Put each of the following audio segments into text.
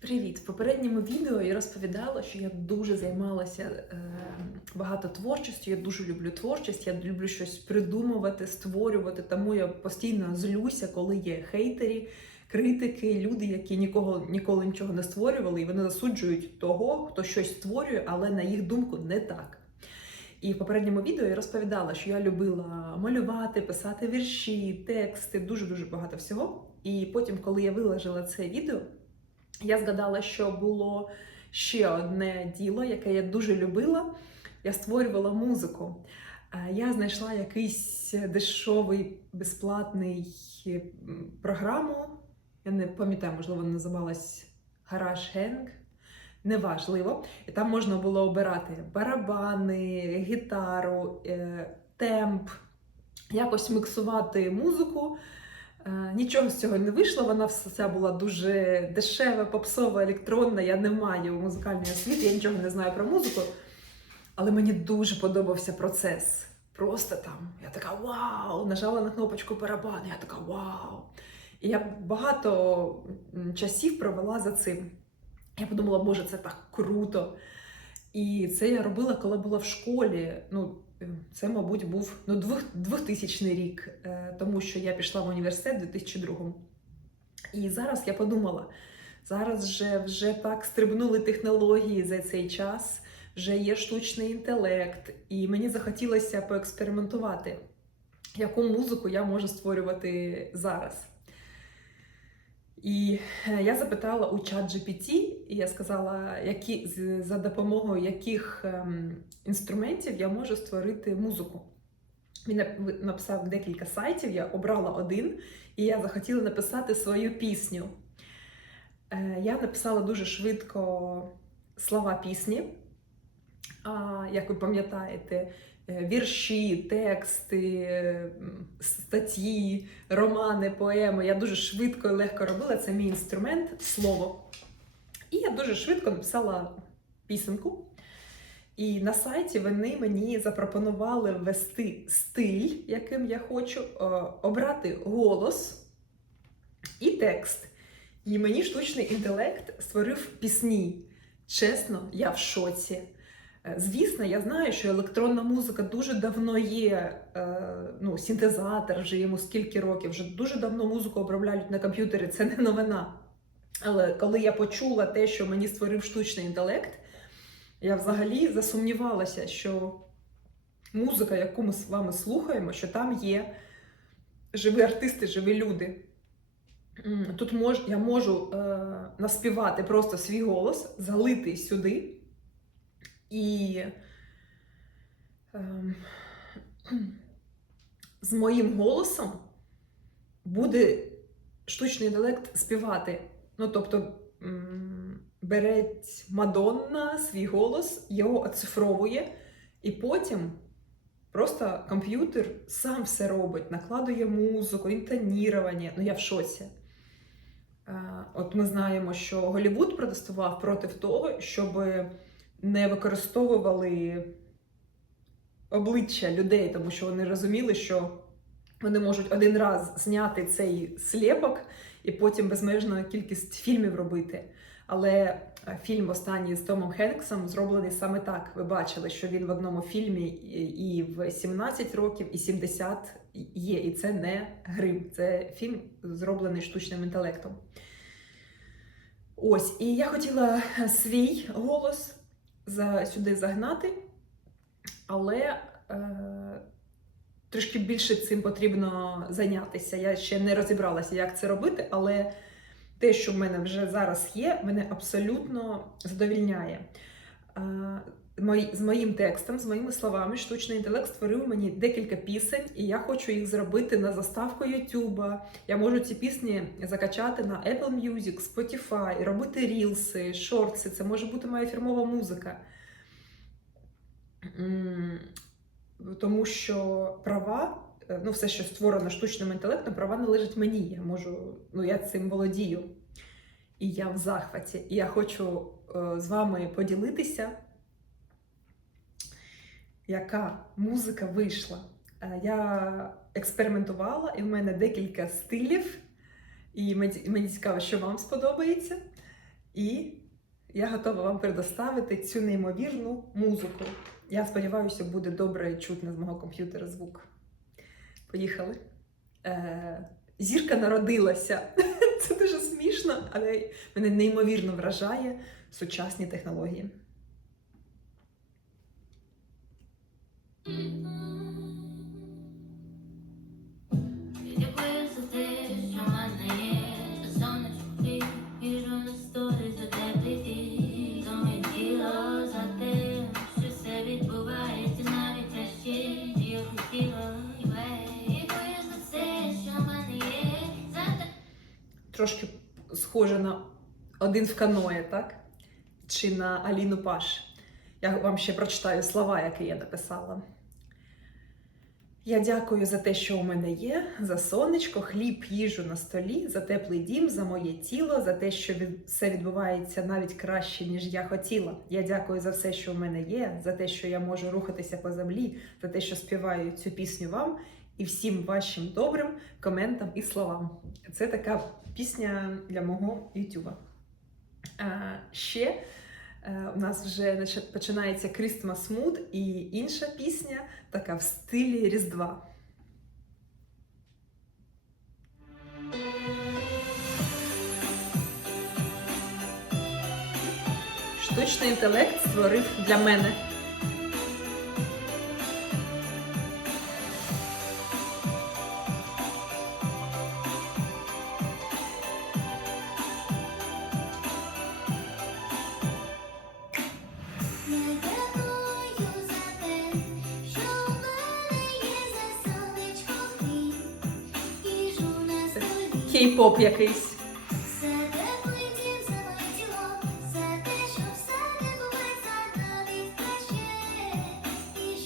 Привіт! В попередньому відео я розповідала, що я дуже займалася е, багато творчістю. Я дуже люблю творчість, я люблю щось придумувати, створювати. Тому я постійно злюся, коли є хейтері, критики, люди, які нікого ніколи нічого не створювали, і вони засуджують того, хто щось створює, але на їх думку не так. І в попередньому відео я розповідала, що я любила малювати, писати вірші, тексти, дуже дуже багато всього. І потім, коли я виложила це відео. Я згадала, що було ще одне діло, яке я дуже любила. Я створювала музику. Е, Я знайшла якийсь дешевий безплатний програму. Я не пам'ятаю, можливо, вона називалась GarageHand. Неважливо. І там можна було обирати барабани, гітару, е, темп, якось миксувати музику. Е, Нічого з цього не вийшло, вона вся була дуже дешева, попсова, електронна. Я не маю музикальної освіти, я нічого не знаю про музику. Але мені дуже подобався процес. Просто там я така вау! Нажала на кнопочку барабан, я така вау! І я багато часів провела за цим. Я подумала, боже, це так круто. І це я робила, коли була в школі. Ну, це, мабуть, був ну, 2000 рік, е, тому що я пішла в університет у 2002. І зараз я подумала: зараз вже, вже так стрибнули технології за цей час, вже є штучний інтелект, і мені захотілося поекспериментувати, яку музику я можу створювати зараз. І е, я запитала у чат GPT, і я сказала, які, за допомогою яких ем, інструментів я можу створити музику. Він написав декілька сайтів, я обрала один, і я захотіла написати свою пісню. Е, Я написала дуже швидко слова пісні. А, як ви пам'ятаєте, вірші, тексти, е, статті, романи, поеми. Я дуже швидко і легко робила. Це мій інструмент слово. І я дуже швидко написала пісенку. І на сайті вони мені запропонували ввести стиль, яким я хочу, е, обрати голос і текст. І мені штучний інтелект створив пісні. Чесно, я в шоці. Е, Звісно, я знаю, що електронна музика дуже давно є. е, Ну, синтезатор вже йому скільки років, вже дуже давно музику обробляють на комп'ютері, це не новина. Але коли я почула те, що мені створив штучний інтелект, я взагалі засумнівалася, що музика, яку ми з вами слухаємо, що там є живі артисти, живі люди. Тут мож, я можу е, наспівати просто свій голос, залити сюди. І ем, з моїм голосом буде штучний інтелект співати. Ну, тобто, береть Мадонна свій голос, його оцифровує, і потім просто комп'ютер сам все робить, накладує музику, інтонірування. Ну, я в шоці. Е, От ми знаємо, що Голлівуд протестував проти того, щоб не використовували обличчя людей, тому що вони розуміли, що вони можуть один раз зняти цей сліпок і потім безмежну кількість фільмів робити. Але е, фільм останній з Томом Хенксом зроблений саме так. Ви бачили, що він в одному фільмі і в 17 років, і 70 є. І це не грим, це фільм зроблений штучним інтелектом. Ось, і я хотіла свій голос сюди загнати, але е, трішки більше цим потрібно зайнятися. Я ще не розібралася, як це робити, але те, що в мене вже зараз є, мене абсолютно задовільняє. Е, з моїм текстом, з моїми словами, штучний інтелект створив мені декілька пісень, і я хочу їх зробити на заставку YouTube. Я можу ці пісні закачати на Apple Music, Spotify, робити рілси, шортси. Це може бути моя фірмова музика. Тому що права, е, ну все, що створено штучним інтелектом, права належать мені. Я можу, ну я цим володію. І я в захваті. І я хочу е, з вами поділитися, яка музика вийшла. Е, Я експериментувала, і в мене декілька стилів, і мені цікаво, що вам сподобається. І я готова вам предоставити цю неймовірну музику. Я сподіваюся, буде добре чутно з мого комп'ютера звук. Поїхали. Е, зірка народилася. Це дуже смішно, але мене неймовірно вражає сучасні технології. Трошки схоже на один в каное, так? Чи на Аліну Паш. Я вам ще прочитаю слова, які я написала. Я дякую за те, що у мене є, за сонечко, хліб, їжу на столі, за теплий дім, за моє тіло, за те, що все відбувається навіть краще, ніж я хотіла. Я дякую за все, що у мене є, за те, що я можу рухатися по землі, за те, що співаю цю пісню вам і всім вашим добрим коментам і словам. Це така пісня для мого Ютуба. Ще у нас вже починається Christmas Mood і інша пісня, така в стилі Різдва. Штучний інтелект створив для мене.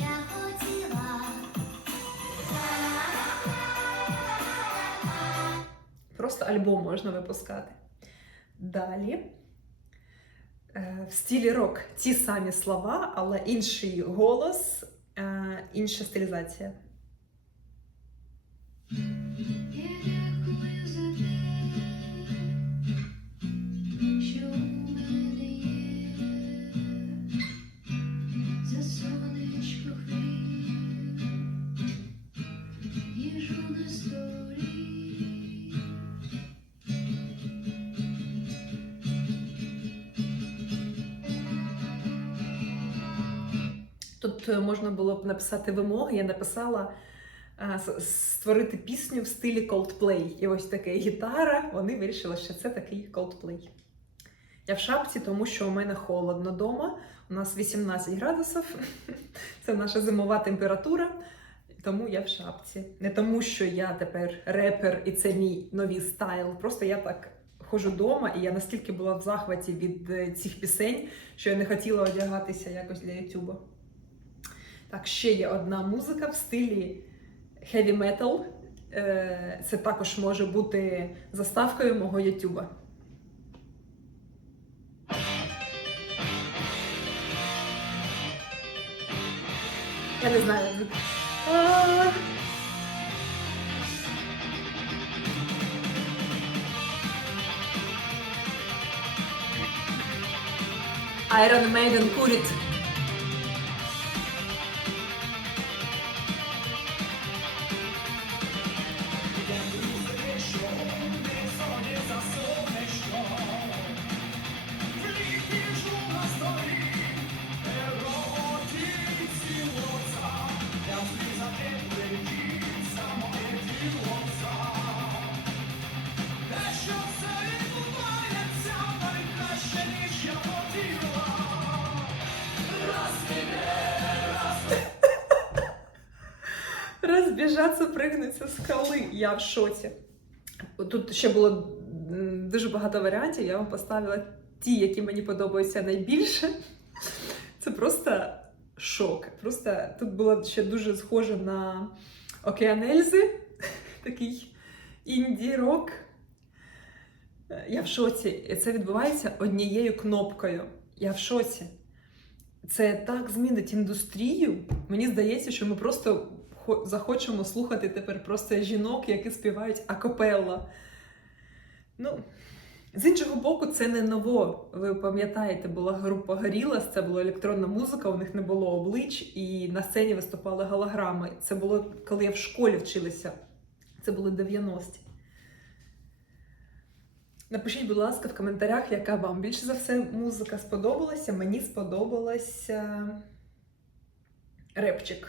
Я хотіла. Просто альбом можна випускати. Далі. Е, В стилі рок ті самі слова, але інший голос, е, інша стилізація. Тут е, можна було б написати вимоги. Я написала е, створити пісню в стилі Coldplay. І ось така гітара. Вони вирішили, що це такий Coldplay. Я в шапці, тому що у мене холодно вдома. У нас 18 градусів. Це наша зимова температура. Тому я в шапці. Не тому, що я тепер репер і це мій новий стайл. Просто я так ходжу вдома, і я настільки була в захваті від е, цих пісень, що я не хотіла одягатися якось для Ютуба. Так, ще є одна музика в стилі heavy metal. Е, Це також може бути заставкою мого Ютуба. Я не знаю. Iron Maiden курит. Пригнуться з скали. Я в шоці. Тут ще було дуже багато варіантів. Я вам поставила ті, які мені подобаються найбільше. Це просто шок. Просто тут було ще дуже схоже на Океан Ельзи, такий інді-рок. Я в шоці. І це відбувається однією кнопкою. Я в шоці. Це так змінить індустрію. Мені здається, що ми просто захочемо слухати тепер просто жінок, які співають акапелла. Ну, З іншого боку, це не ново. Ви пам'ятаєте, була група Горілас, це була електронна музика, у них не було облич, і на сцені виступали голограми. Це було коли я в школі вчилася. Це були 90-ті. Напишіть, будь ласка, в коментарях, яка вам більше за все музика сподобалася. Мені сподобалася репчик.